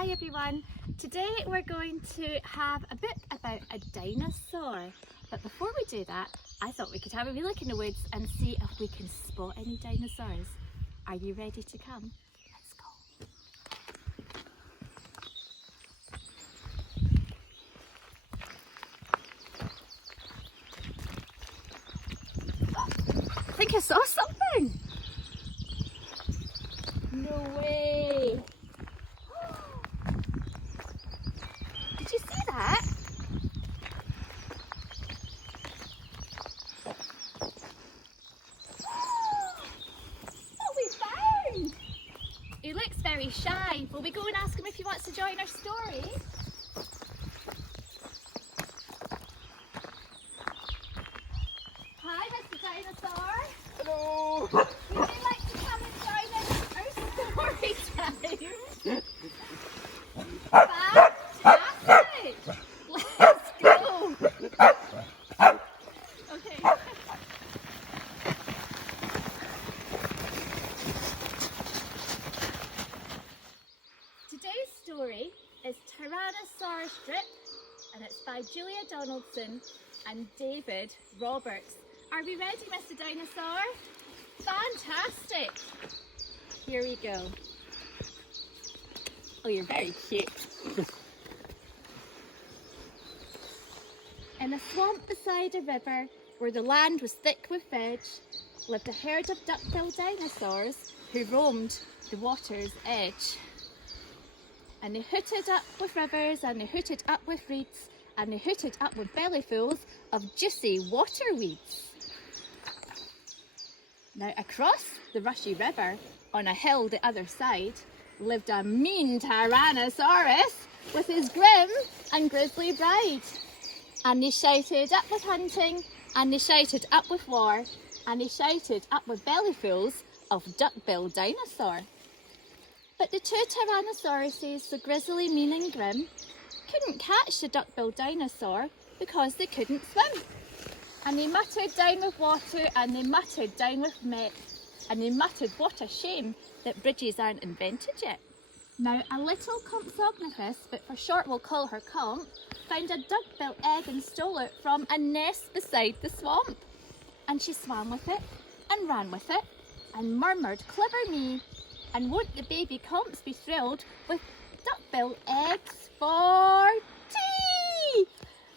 Hi everyone, today we're going to have a book about a dinosaur, but before we do that I thought we could have a wee look in the woods and see if we can spot any dinosaurs. Are you ready to come? Let's go. I think I saw something! No way! Did you see that? What we found! He looks very shy. Will we go and ask him if he wants to join our story? Hi, Mr. Dinosaur. Hello! Would you like to come and join us our story time? Fantastic! Let's go! Okay. Today's story is Tyrannosaurus Drip, and it's by Julia Donaldson and David Roberts. Are we ready, Mr. Dinosaur? Fantastic! Here we go. Oh, you're very cute. In a swamp beside a river, where the land was thick with veg, lived a herd of duck-billed dinosaurs who roamed the water's edge. And they hooted up with rivers, and they hooted up with reeds, and they hooted up with bellyfuls of juicy water weeds. Now across the rushy river, on a hill the other side, lived a mean Tyrannosaurus with his grim and grisly bride. And they shouted up with hunting, and they shouted up with war, and they shouted up with bellyfuls of duck-billed dinosaur. But the two Tyrannosauruses, the grizzly, mean and grim, couldn't catch the duck-billed dinosaur because they couldn't swim. And they muttered down with water, and they muttered down with met, and they muttered what a shame that bridges aren't invented yet. Now a little Compsognathus, but for short we'll call her Comp, found a duck-billed egg and stole it from a nest beside the swamp. And she swam with it, and ran with it, and murmured, "Clever me, and won't the baby Comps be thrilled with duck-billed eggs for tea?"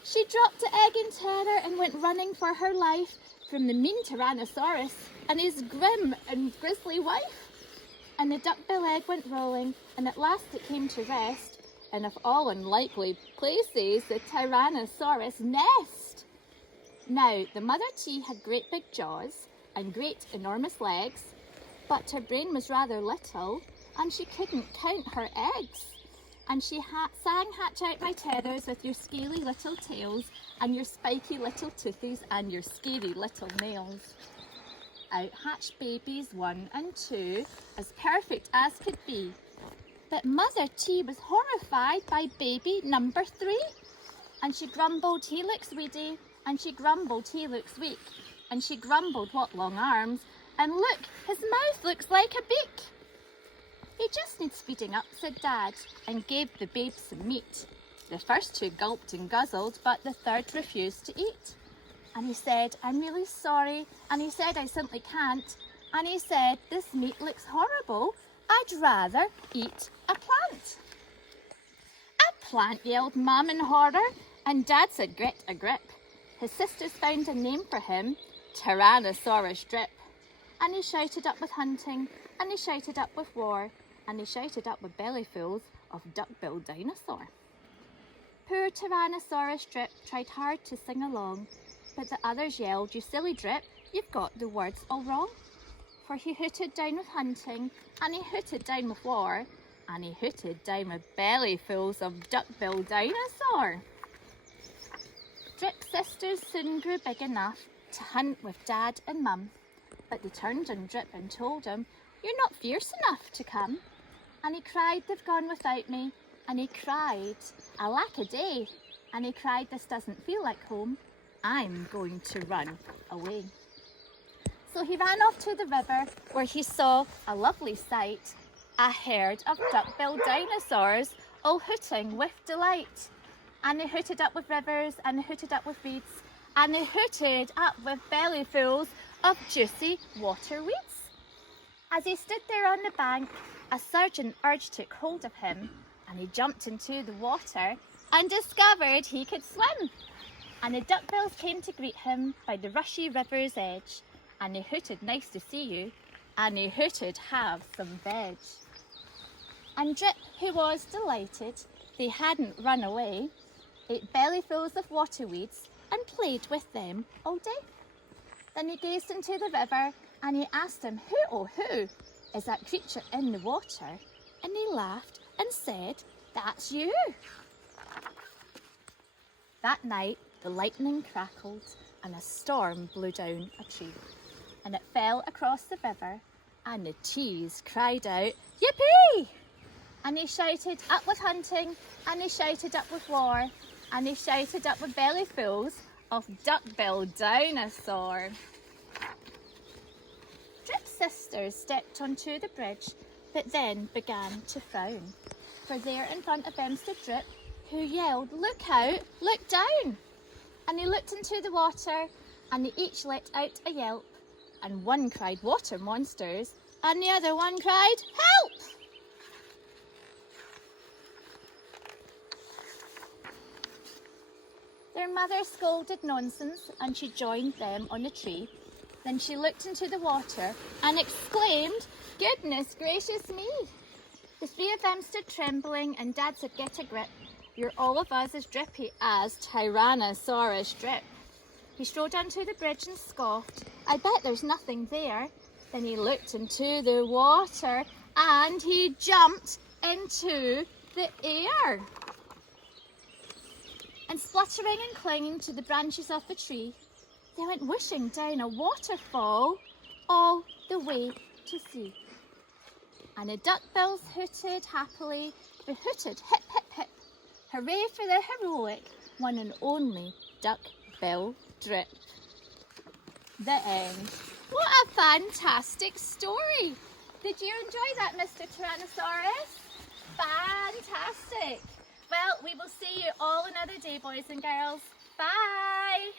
She dropped the egg in terror and went running for her life from the mean Tyrannosaurus and his grim and grisly wife. And the duck-billed egg went rolling, and at last it came to rest, and of all unlikely places, the Tyrannosaurus nest. Now, the mother tea had great big jaws and great enormous legs, but her brain was rather little, and she couldn't count her eggs. And she sang, "Hatch out my tethers with your scaly little tails, and your spiky little toothies, and your scary little nails." Out hatched babies 1 and 2, as perfect as could be. But Mother T was horrified by baby number 3. And she grumbled, "He looks weedy," and she grumbled, "He looks weak," and she grumbled, "What long arms, and look, his mouth looks like a beak." "He just needs feeding up," said Dad, and gave the babe some meat. The first 2 gulped and guzzled, but the third refused to eat. And he said, "I'm really sorry," and he said, "I simply can't," and he said, "This meat looks horrible, I'd rather eat a plant." "A plant," yelled Mum in horror, and Dad said, "Grit a grip." His sisters found a name for him, Tyrannosaurus Drip. And he shouted up with hunting, and he shouted up with war, and he shouted up with bellyfuls of duck-billed dinosaur. Poor Tyrannosaurus Drip tried hard to sing along, but the others yelled, "You silly Drip, you've got the words all wrong." For he hooted down with hunting, and he hooted down with war, and he hooted down with bellyfuls of duck-billed dinosaur. Drip's sisters soon grew big enough to hunt with Dad and Mum, but they turned on Drip and told him, "You're not fierce enough to come." And he cried, "They've gone without me," and he cried, "Alack-a-day," and he cried, "This doesn't feel like home, I'm going to run away." So he ran off to the river, where he saw a lovely sight, a herd of duck-billed dinosaurs all hooting with delight. And they hooted up with rivers, and they hooted up with reeds, and they hooted up with bellyfuls of juicy water weeds. As he stood there on the bank, a surgeon urge took hold of him, and he jumped into the water and discovered he could swim. And the duckbills came to greet him by the rushy river's edge, and they hooted, "Nice to see you," and they hooted, "Have some veg." And Drip, who was delighted they hadn't run away, ate bellyfuls of water weeds and played with them all day. Then he gazed into the river and he asked him, "Who, oh who, is that creature in the water?" And he laughed and said, "That's you." That night the lightning crackled and a storm blew down a tree, and it fell across the river, and the cheese cried out, "Yippee!" And he shouted, "Up with hunting," and he shouted, "Up with war," and he shouted, "Up with bellyfuls of duckbill dinosaur." Drip's sisters stepped onto the bridge, but then began to frown, for there in front of them stood Drip, who yelled, "Look out, look down!" And he looked into the water, and they each let out a yelp, and one cried, "Water monsters," and the other one cried, "Help!" Their mother scolded nonsense, and she joined them on the tree. Then she looked into the water and exclaimed, "Goodness gracious me!" The three of them stood trembling, and Dad said, "Get a grip. You're all of us as drippy as Tyrannosaurus Drip." He strode onto the bridge and scoffed, "I bet there's nothing there." Then he looked into the water and he jumped into the air. And spluttering and clinging to the branches of the tree, they went whooshing down a waterfall all the way to sea. And the duckbills hooted happily, they hooted hip hip hip, hooray for the heroic one and only duckbill Drip. The end. What a fantastic story! Did you enjoy that, Mr. Tyrannosaurus? Fantastic! Well, we will see you all another day, boys and girls. Bye!